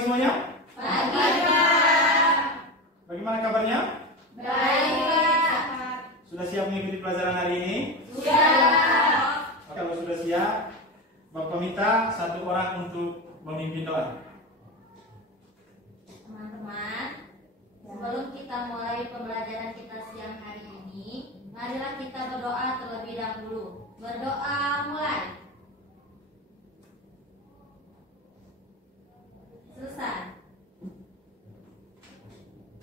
pagi semuanya. Pagi, Pak. Bagaimana kabarnya? Baik, Pak. Sudah siap mengikuti pelajaran hari ini? Siap. Kalau sudah siap, Bapak minta satu orang untuk memimpin doa. Teman-teman, sebelum kita mulai pembelajaran kita siang hari ini, marilah kita berdoa terlebih dahulu. Berdoa mulai. Selesai.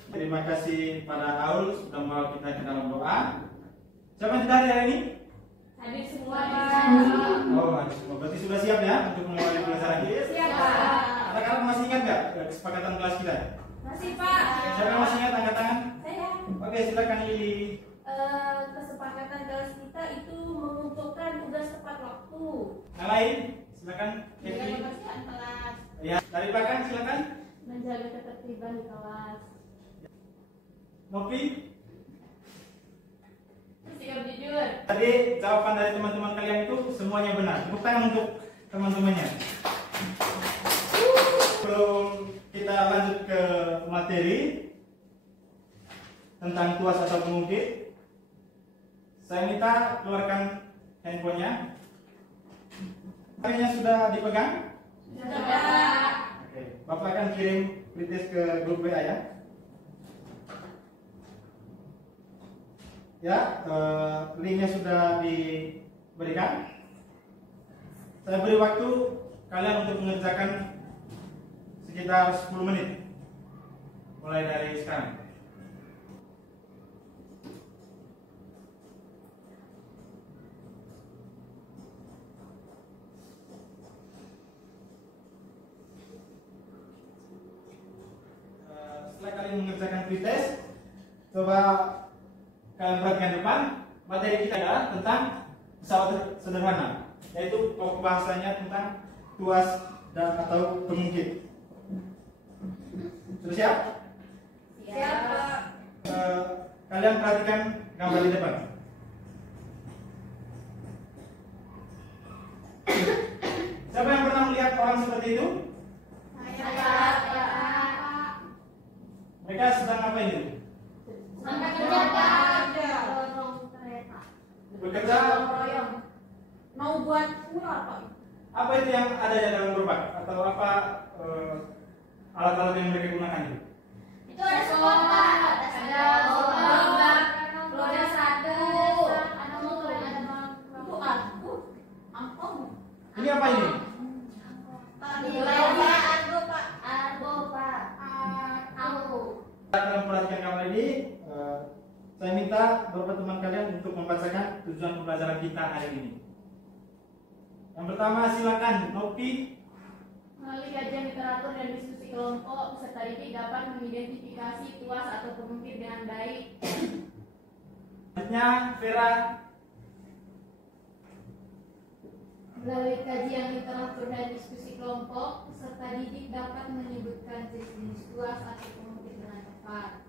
Terima kasih pada Aul sudah membawa kita ke dalam doa. Siapa yang tidak hari ini? Hadir semua. Oh, hadir semua. Berarti sudah siap ya untuk memulai pelajaran kita? Siap, Pak. Anak-anak masih ingat nggak kesepakatan kelas kita? Masih, Pak. Siapa yang masih ingat, angkat tangan? Saya. Oke, silakan Lili. Kesepakatan kelas kita itu mengumpulkan tugas tepat waktu. Yang lain, silakan. Menjaga Evi. kebersihan kelas. Ya, dari belakang silakan. Menjaga ketertiban di kelas. Nopi. Sikap jujur. Tadi jawaban dari teman-teman kalian itu semuanya benar. Tepuk tangan untuk teman-temannya. Sebelum kita lanjut ke materi tentang tuas atau pengungkit, saya minta keluarkan handphonenya. Harinya sudah dipegang? Sudah. Oke, Bapak akan kirim pretest ke grup WA ya. Ya, linknya sudah diberikan. Saya beri waktu kalian untuk mengerjakan sekitar 10 menit mulai dari sekarang. Setelah kalian mengerjakan pretest, coba kalian perhatikan depan. Materi kita adalah tentang pesawat sederhana, yaitu pokok bahasanya tentang tuas dan atau pengungkit. Sudah siap? Siap, Pak. Kalian perhatikan gambar di depan. Siapa yang pernah melihat orang seperti itu? Mereka sedang apa ini? Sampai kerja, Pak. Dorong kereta. Bekerja. Mau buat ular, Pak. Apa itu yang ada di dalam gerobak? Atau apa alat-alat yang mereka gunakan itu? Itu ada semua, Pak. Ada gerobak, roda satu, ada motor, ada Itu aku. Angkong. Ini apa ini? Argo, Pak. Argo, Pak. Argo. Kalian perhatikan gambar ini. Saya minta beberapa teman kalian untuk membacakan tujuan pembelajaran kita hari ini. Yang pertama, silakan Nopi. Melalui kajian literatur dan diskusi kelompok, peserta didik dapat mengidentifikasi tuas atau pengungkit dengan baik. Selanjutnya, Vera. Melalui kajian literatur dan diskusi kelompok, peserta didik dapat menyebutkan jenis tuas atau pengungkit dengan tepat.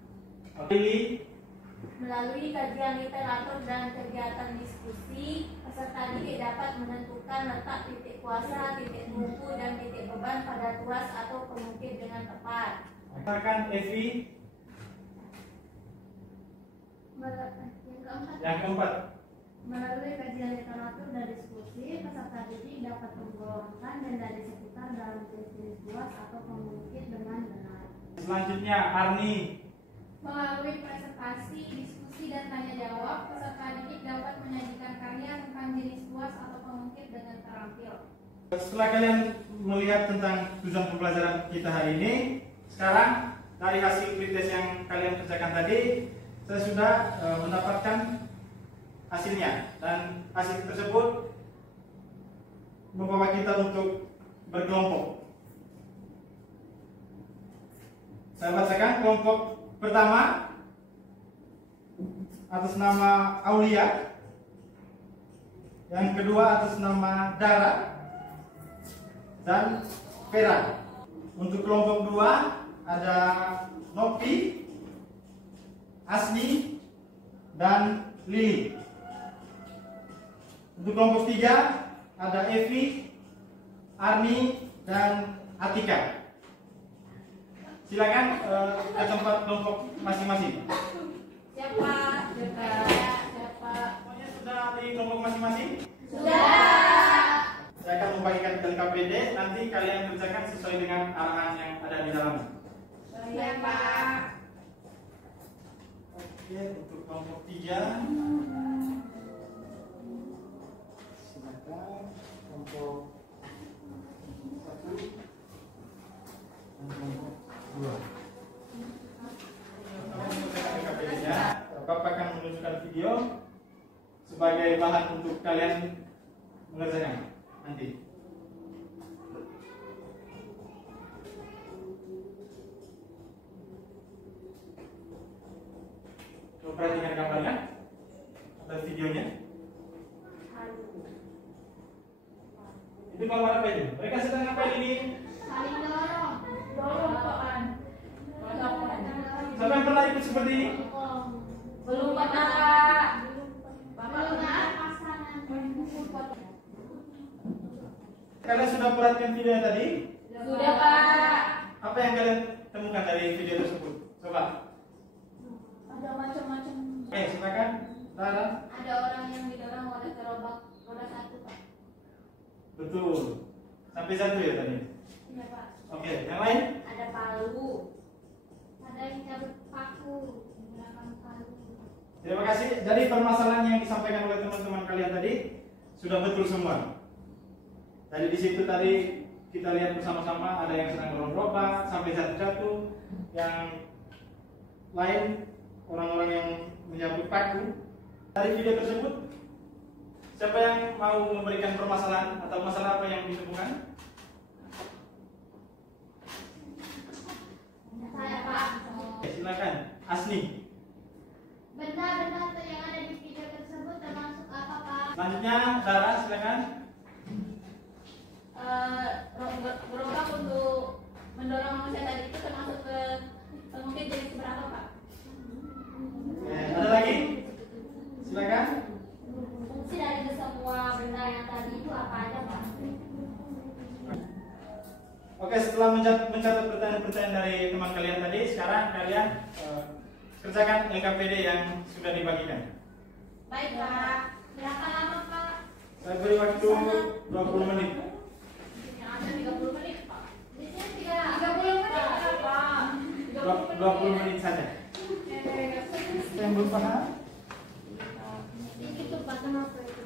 Lili. Melalui kajian literatur dan kegiatan diskusi, peserta didik dapat menentukan letak titik kuasa, titik tumpu, dan titik beban pada tuas atau pengungkit dengan tepat. Silakan Evi. Yang keempat. Melalui kajian literatur dan diskusi, peserta didik dapat menggolongkan dan dari sekitar dalam jenis tuas atau pengungkit dengan benar. Selanjutnya, Arni. Melalui presentasi, diskusi, dan tanya jawab, peserta didik dapat menyajikan karya tentang jenis tuas atau pengungkit dengan terampil. Setelah kalian melihat tentang tujuan pembelajaran kita hari ini, sekarang dari hasil pretest yang kalian kerjakan tadi, saya sudah mendapatkan hasilnya, dan hasil tersebut membawa kita untuk berkelompok. Saya bacakan kelompok pertama atas nama Aulia, yang kedua atas nama Dara dan Vera. Untuk kelompok dua ada Nopi, Asni, dan Lili. Untuk kelompok tiga ada Evi, Arni, dan Atika. Silakan ke tempat kelompok masing-masing. Siapa? Siapa? Semuanya sudah di kelompok masing-masing? Sudah. Saya akan membagikan LKPD, nanti kalian kerjakan sesuai dengan arahan yang ada di dalam. Iya, Pak. Oke, untuk kelompok 3. Silakan kelompok 1 dan kelompok 2. LKPD-nya, Bapak akan menunjukkan video sebagai bahan untuk kalian mengerjakan nanti. Coba perhatikan gambarnya dan videonya. Itu gambar apa itu? Mereka sedang ngapain ini? Saling dorong. Dorong. Siapa yang pernah ikut seperti ini? Belum pernah, Pak. Bapak benar pasangan. Kalian sudah perhatikan video tadi? Sudah, Pak. Apa yang kalian temukan dari video tersebut? Coba. Ada macam-macam. Oke, silakan. Lara. Ada orang yang didorong oleh gerobak roda 1, Pak. Betul. Sampai 1 ya tadi. Iya, Pak. Oke, yang lain? Ada palu. Ada yang cabut paku menggunakan palu. Terima kasih. Jadi permasalahan yang disampaikan oleh teman-teman kalian tadi sudah betul semua. Jadi di situ tadi kita lihat bersama-sama ada yang sedang dorong gerobak sampai jatuh-jatuh, yang lain orang-orang yang menyambut paku. Dari video tersebut, siapa yang mau memberikan permasalahan atau masalah apa yang ditemukan? Saya Pak. Oke, silakan. Asni. Benda-benda yang ada di video tersebut termasuk apa Pak? Selanjutnya, Dara, silakan. Gerobak untuk mendorong manusia tadi itu termasuk ke mungkin jenis berapa, Pak? Ada lagi? Silakan. Fungsi dari semua benda yang tadi itu apa aja, Pak? Oke, setelah mencatat pertanyaan-pertanyaan dari teman kalian tadi, sekarang kalian kerjakan LKPD yang sudah dibagikan. Baik, Pak. Berapa lama Pak? Saya beri waktu 20 menit. Yang ada 30 menit, Pak. Di sini 30 30 menit Pak. 20 menit saja. Yang belum paham? Itu Pak, kenapa itu?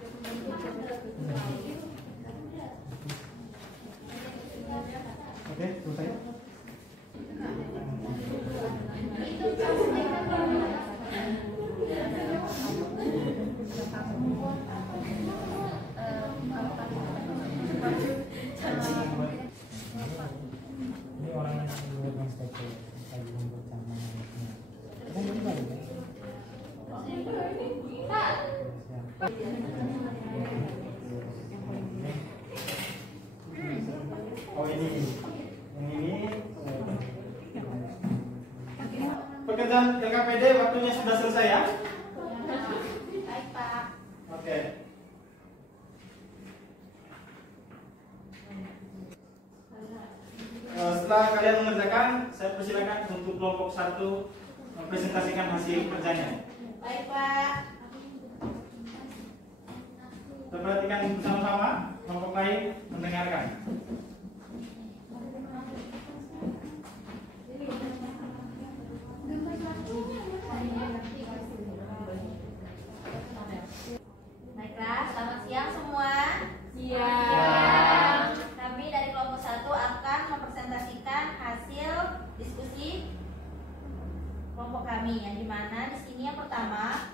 Oke, selesai. Itu plastik Ini orang yang membuat konstante lagi membuat sama Oh ini, yang ini. Pekerjaan LKPD waktunya sudah selesai ya? Baik, Pak. Oke. Setelah kalian mengerjakan, saya persilakan untuk kelompok 1 mempresentasikan hasil kerjanya. Baik, Pak. Kita perhatikan bersama-sama, kelompok lain mendengarkan. Baiklah, selamat siang semua. Siang. Kami dari kelompok 1 akan mempresentasikan hasil diskusi kelompok kami, yang dimana di sini yang pertama,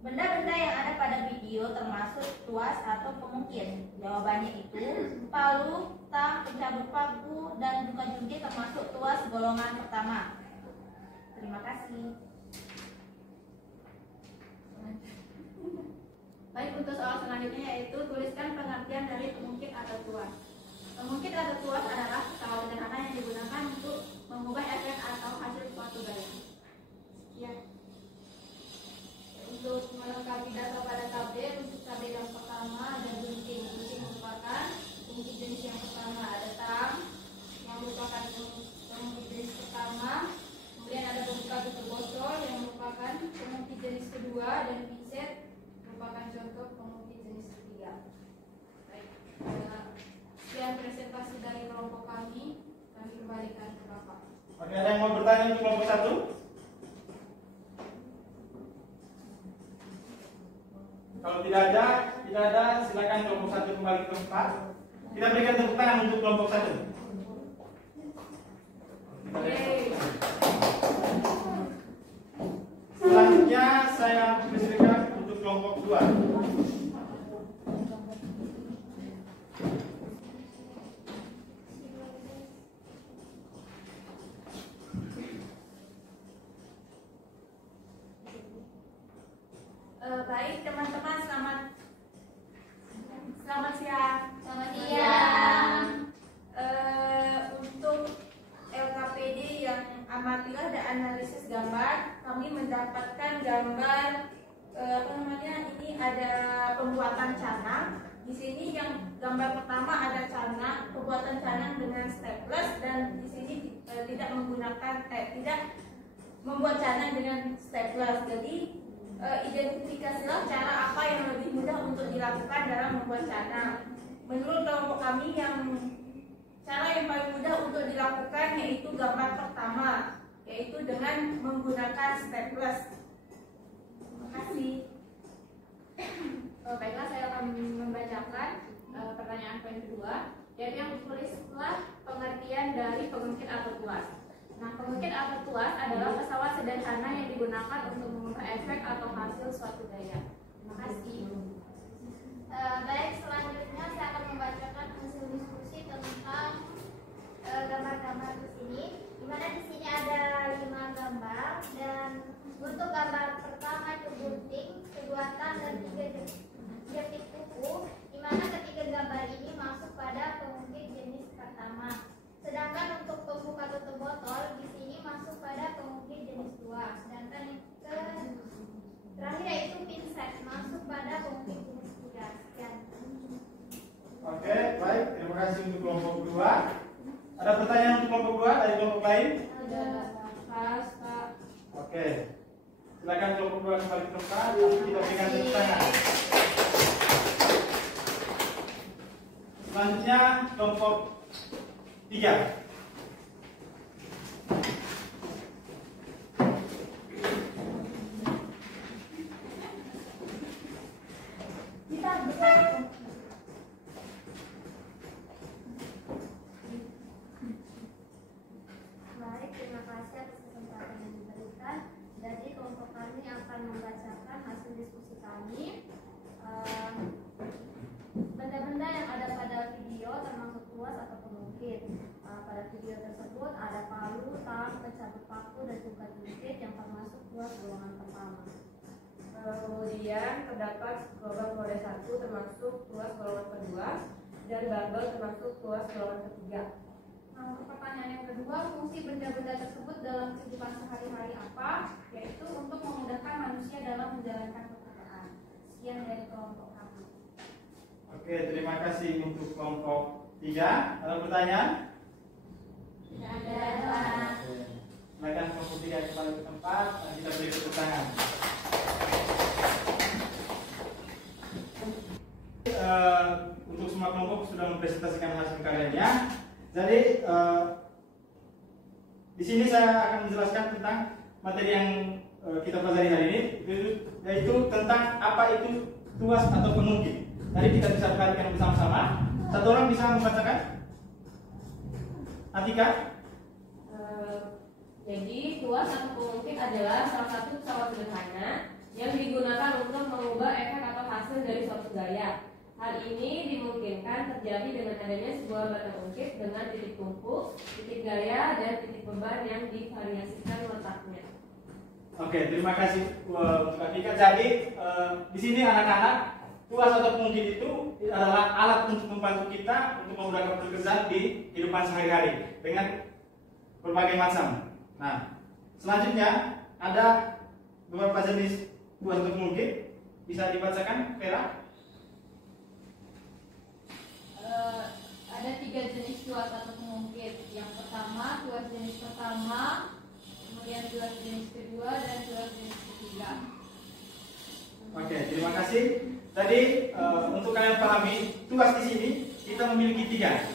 benda-benda yang ada pada video termasuk tuas atau pengukir. Jawabannya itu palu, tang, pencabut paku, dan buka jungkir termasuk tuas golongan pertama. Terima kasih. Baik, untuk soal selanjutnya yaitu tuliskan pengertian dari pengungkit atau tuas. Pengungkit atau tuas adalah kata sederhana yang digunakan untuk mengubah efek atau hasil suatu gaya. Sekian. Untuk melengkapi data pada tabel, untuk tabel yang pertama ada gunting. Gunting merupakan gunting jenis yang pertama, ada tang yang merupakan kembalikan ke Bapak. Oke, ada yang mau bertanya untuk kelompok 1? Kalau tidak ada, silakan kelompok 1 kembali ke tempat. Kita berikan tepuk tangan untuk kelompok 1. Selanjutnya saya persilakan untuk kelompok 2. Baik teman-teman, selamat siang. Selamat siang. Untuk LKPD yang amatilah dan analisis gambar, kami mendapatkan gambar ini ada pembuatan canang. Di sini yang gambar pertama ada canang, pembuatan canang dengan staples, dan di sini tidak membuat canang dengan staples. Jadi identifikasilah cara apa yang lebih mudah untuk dilakukan dalam membuat canang. Menurut kelompok kami, cara yang paling mudah untuk dilakukan yaitu gambar pertama, yaitu dengan menggunakan staples. Terima kasih. Baiklah, saya akan membacakan pertanyaan poin kedua, yaitu yang tulislah pengertian dari pengungkit atau tuas. Nah, pengungkit atau tuas adalah pesawat sederhana yang digunakan untuk mengubah efek atau hasil suatu gaya. Terima kasih. Baik, selanjutnya saya akan membacakan hasil diskusi tentang gambar-gambar di sini. Di mana di sini ada 5 gambar, dan untuk gambar pertama itu gunting, keduatan, dan 3 jepit kuku. Di mana ketiga gambar ini masuk pada pengungkit jenis pertama. Sedangkan untuk pembuka tutup botol di sini masuk pada pengungkit jenis 2. Sedangkan yang terakhir yaitu pinset masuk pada pengungkit jenis 3. Sekian. Oke, baik. Terima kasih untuk kelompok 2. Ada pertanyaan untuk kelompok 2 dari kelompok lain? Ada pas, Pak. Oke. Silakan kelompok 2 kembali ke tempat. Nanti kita berikan tepuk tangan. Selanjutnya kelompok 3. Baik, terima kasih atas kesempatan yang diberikan. Jadi kelompok kami akan membacakan hasil diskusi kami. Benda-benda yang ada pada video termasuk tuas atau pengungkit. Pada video tersebut ada palu, tang, pencabut paku, dan juga jepit yang termasuk tuas golongan pertama. Kemudian terdapat logam kode 1 termasuk tuas golongan kedua, dan barbel termasuk tuas golongan ketiga. Nah, untuk pertanyaan yang kedua, fungsi benda-benda tersebut dalam kehidupan sehari-hari apa? Yaitu untuk memudahkan manusia dalam menjalankan pekerjaan. Sekian dari kelompok kami. Oke, terima kasih untuk kelompok 3. Ada pertanyaan? Tidak ada. Silakan kelompok 3 kembali ke tempat. Dan kita beri tepuk tangan. Untuk semua kelompok sudah mempresentasikan hasil karyanya. Jadi di sini saya akan menjelaskan tentang materi yang kita pelajari hari ini, yaitu tentang apa itu tuas atau pengungkit. Tadi kita bisa perhatikan bersama-sama. Satu orang bisa membacakan? Atika? Jadi tuas atau pengungkit adalah salah satu pesawat sederhana yang digunakan untuk mengubah efek atau hasil dari suatu gaya. Hal ini dimungkinkan terjadi dengan adanya sebuah batang ungkit dengan titik tumpu, titik gaya, dan titik beban yang divariasikan letaknya. Oke, terima kasih untuk Atika. Jadi di sini anak-anak, tuas atau pengungkit itu adalah alat untuk membantu kita untuk memudahkan pekerjaan di kehidupan sehari-hari dengan berbagai macam. Nah, selanjutnya ada beberapa jenis tuas atau pengungkit. Bisa dibacakan, Vera? Ada 3 jenis tuas atau pengungkit. Yang pertama, tuas jenis pertama, kemudian tuas jenis kedua, dan tuas jenis ketiga. Oke, terima kasih. Jadi untuk kalian pahami, tuas di sini kita memiliki 3,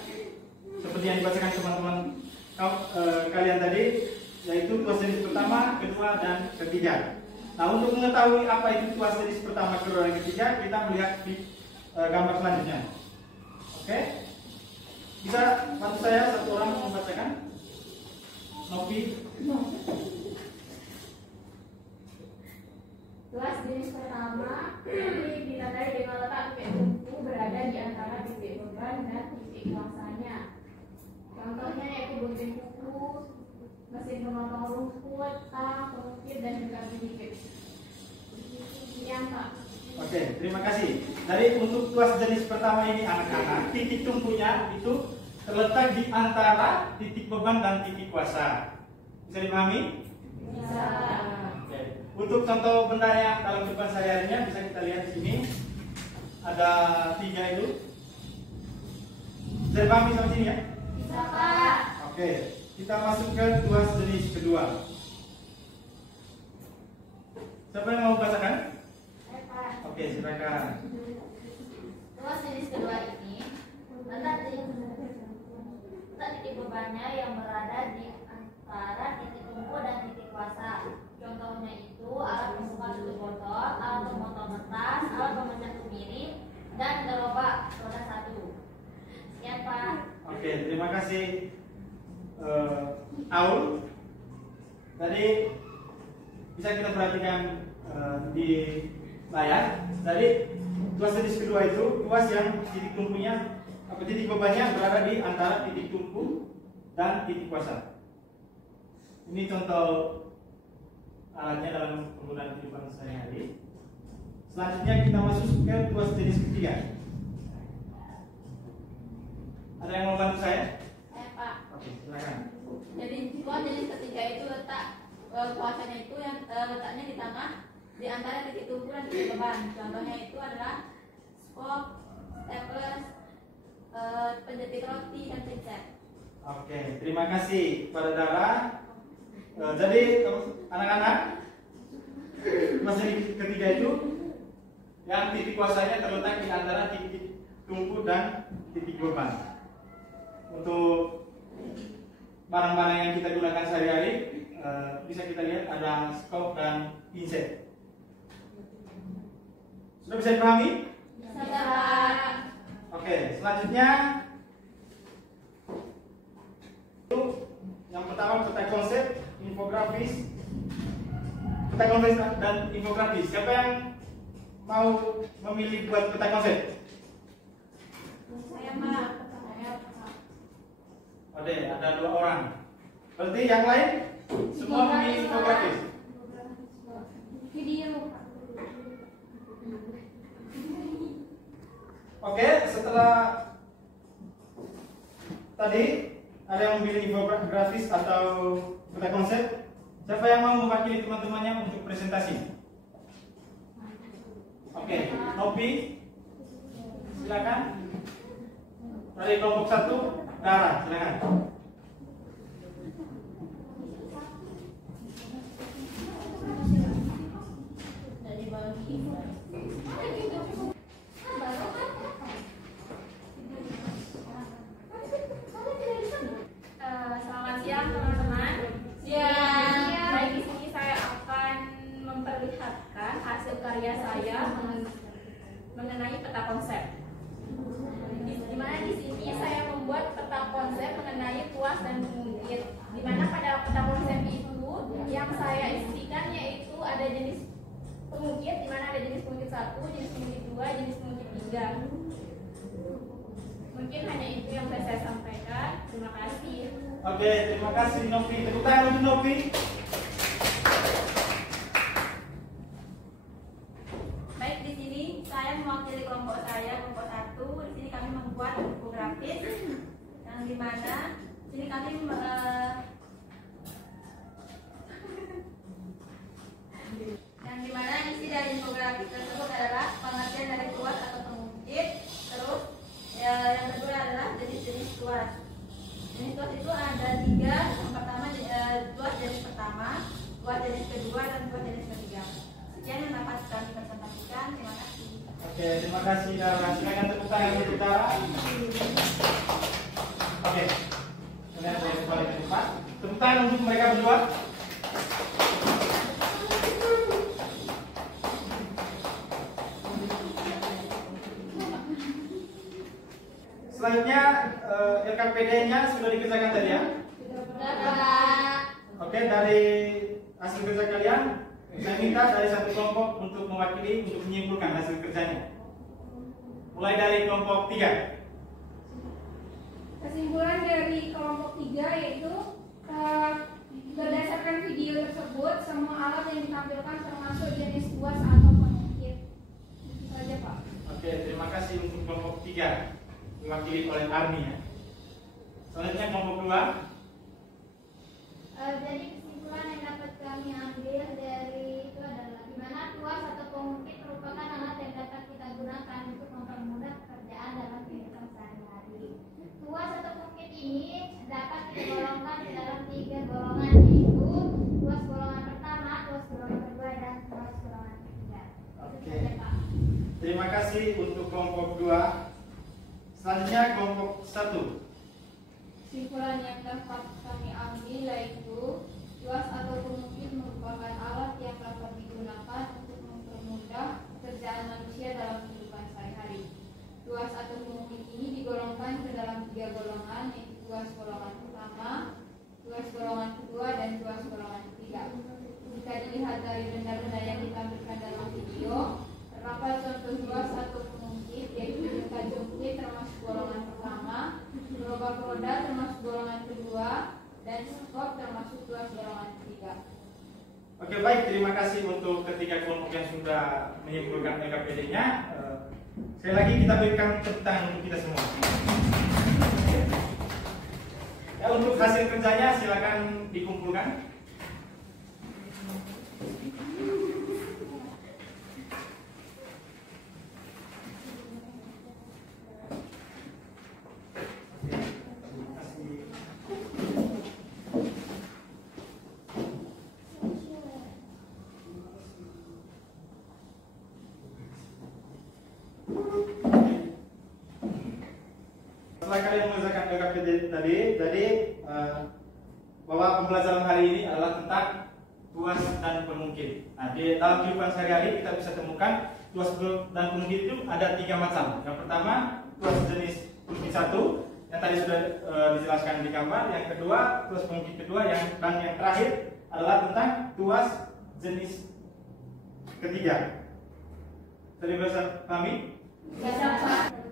seperti yang dibacakan teman-teman kalian tadi, yaitu tuas jenis pertama, kedua, dan ketiga. Nah, untuk mengetahui apa itu tuas jenis pertama, kedua, dan ketiga, kita melihat di gambar selanjutnya. Oke? Bisa bantu saya satu orang membacakan? Nopi. Tuas jenis pertama ini ditandai dengan letak titik tumpu berada di antara titik beban dan titik kuasanya. Contohnya yaitu bagian kuku, mesin pemotong rumput, tang, pengukir, dan juga sedikit. Sekian Pak. Oke, terima kasih. Jadi untuk tuas jenis pertama ini anak-anak, titik tumpunya itu terletak di antara titik beban dan titik kuasa. Bisa dipahami? Bisa. Oke. Untuk contoh benda yang dalam kehidupan sehari-harinya bisa kita lihat di sini. Ada 3 itu. Bisa dipahami sampai sini ya? Bisa Pak. Oke, kita masuk ke tuas jenis kedua. Siapa yang mau bacakan? Pak. Oke, silakan. Tuas jenis kedua ini letak titik bebannya yang berada di antara titik tumpu dan titik kuasa. Contohnya itu alat pembuka tutup botol, alat pemotong kertas, alat pemecah kemiri, dan gerobak roda 1. Sekian Pak. Oke, terima kasih Aul. Tadi bisa kita perhatikan di layar. Tadi tuas jenis kedua itu tuas yang titik tumpunya atau titik bebannya berada di antara titik tumpu dan titik kuasa. Ini contoh alatnya dalam penggunaan kehidupan sehari-hari. Selanjutnya kita masuk ke tuas jenis ketiga. Ada yang mau bantu saya? Pak. Oke, silakan. Jadi tuas jenis ketiga itu letak kuasanya itu yang letaknya di tengah di antara titik tumpu dan titik beban. Contohnya itu adalah skop, staples, penjepit roti, dan pincet. Oke, terima kasih kepada Dara. Jadi anak-anak, tuas ketiga itu yang titik kuasanya terletak di antara titik tumpu dan titik beban. Untuk barang-barang yang kita gunakan sehari-hari, bisa kita lihat ada skop dan pincet. Sudah bisa dipahami? Bisa Pak. Oke, selanjutnya itu yang pertama peta konsep, infografis, peta konsep dan infografis. Siapa yang mau memilih buat peta konsep? Saya Pak. Oke, ada 2 orang. Berarti yang lain semua memilih infografis. Video. Oke, setelah tadi ada yang memilih infografis atau peta konsep, siapa yang mau mewakili teman-temannya untuk presentasi? Oke, Nopi, silakan. Dari kelompok 1, Dara, silakan. Selamat siang teman-teman. Baik, di sini saya akan memperlihatkan hasil karya saya mengenai peta konsep. Di mana di sini saya membuat peta konsep mengenai tuas dan pengukir. Di mana pada peta konsep itu yang saya isikan yaitu ada jenis pengukir, di mana ada jenis pengukir 1, jenis pengukir 2, jenis pengukir 3. Mungkin hanya itu yang bisa saya sampaikan. Terima kasih. Oke, terima kasih Nopi. Tepuk tangan untuk Nopi. Baik, di sini saya mewakili kelompok saya, kelompok 1. Di sini kami membuat infografis yang dimana sini kami yang dimana isi dari infografis tersebut adalah pengertian dari tuas atau pengukir, terus yang kedua adalah jenis-jenis tuas. Jenis tuas itu ada 3. Yang pertama tuas jenis pertama, tuas jenis kedua, dan tuas jenis ketiga. Sekian yang dapat kami presentasikan. Terima kasih. Oke, terima kasih Dara. Silakan tepuk tangan untuk Dara. Oke, kemudian saya kembali ke depan. untuk mereka berdua. Selanjutnya LKPD-nya sudah dikerjakan tadi ya. Oke, dari hasil kerja kalian, saya minta dari satu kelompok untuk mewakili untuk menyimpulkan hasil kerjanya. Mulai dari kelompok 3. Kesimpulan dari kelompok 3 yaitu berdasarkan video tersebut, semua alat yang ditampilkan termasuk jenis tuas atau pengukir. Itu saja, Pak. Oke, terima kasih untuk kelompok 3 diwakili oleh Armi ya. Selanjutnya kelompok 2. Jadi kesimpulan yang dapat kami ambil dari itu adalah di mana tuas atau pengukir merupakan alat yang dapat kita gunakan untuk mempermudah pekerjaan dalam kehidupan sehari-hari. Tuas atau pengukir ini dapat digolongkan ke dalam 3 golongan, yaitu tuas golongan pertama, tuas golongan kedua, dan tuas golongan ketiga. Itu saja, Pak. Terima kasih untuk kelompok 2. Selanjutnya kelompok 1. Kesimpulan yang dapat kami ambil yaitu tuas atau pengukir merupakan alat yang dapat digunakan untuk mempermudah pekerjaan manusia dalam kehidupan sehari-hari. Tuas atau pengukir ini digolongkan ke dalam 3 golongan, yaitu tuas golongan pertama, tuas golongan kedua, dan tuas golongan ketiga. Jika dilihat dari benda-benda yang ditampilkan dalam video, terdapat contoh tuas atau pengukir, yaitu jungkat jungkit termasuk golongan pertama, gerobak roda termasuk golongan kedua, dan skop termasuk tuas golongan ketiga. Oke, baik, terima kasih untuk ketiga kelompok yang sudah menyimpulkan LKPD-nya. Sekali lagi kita berikan tepuk tangan untuk kita semua. Ya, untuk hasil kerjanya silakan dikumpulkan. Setelah kalian mengerjakan LKPD tadi, jadi bahwa pembelajaran hari ini adalah tentang tuas dan pengukir. Nah, di dalam kehidupan sehari-hari kita bisa temukan tuas dan pengukir itu ada 3 macam. Yang pertama, tuas jenis pengukir 1 yang tadi sudah dijelaskan di gambar. Yang kedua, tuas pengukir kedua, dan yang terakhir adalah tentang tuas jenis ketiga. Tadi bisa pahami?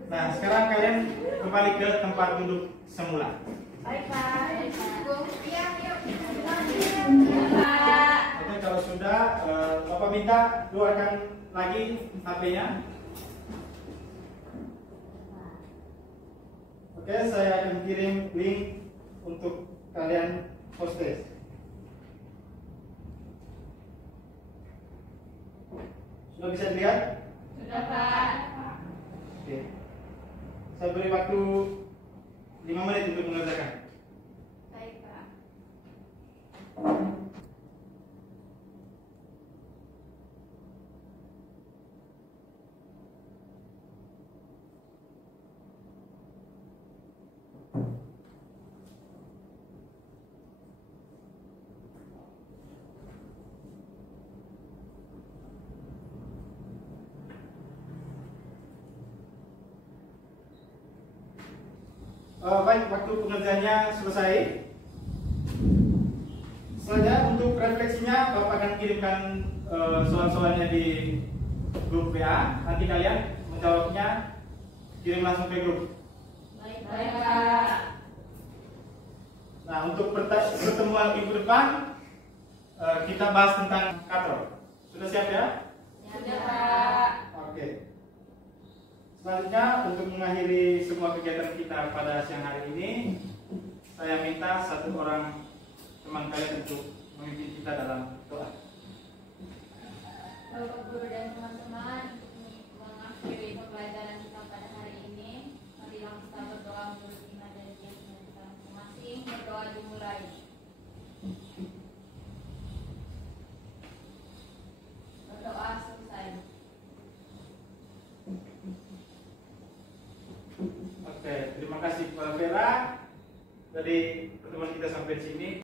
Nah, sekarang kalian kembali ke tempat duduk semula. Baik, Pak. Oke, kalau sudah, Bapak minta keluarkan lagi HP-nya. Oke, saya akan kirim link untuk kalian hostess. Sudah bisa dilihat? Sudah, Pak. Oke. Saya beri waktu 5 menit untuk mengerjakan. Baik, Pak. Baik, waktu pengerjaannya selesai. Selanjutnya untuk refleksinya Bapak akan kirimkan soal-soalnya di grup WA. Nanti kalian menjawabnya kirim langsung ke grup. Baik, Pak. Nah, untuk pertemuan minggu depan kita bahas tentang katrol. Sudah siap ya? Sudah, Pak. Oke. Selanjutnya untuk mengakhiri semua kegiatan kita pada siang hari ini, saya minta satu orang teman kalian untuk memimpin kita dalam doa. Bapak Guru dan teman-teman, untuk mengakhiri pembelajaran kita pada hari ini, marilah kita berdoa menurut iman dan keyakinan kita masing-masing. Berdoa dimulai. Berdoa selesai. Oke, terima kasih kepada Vera. Jadi pertemuan kita sampai di sini.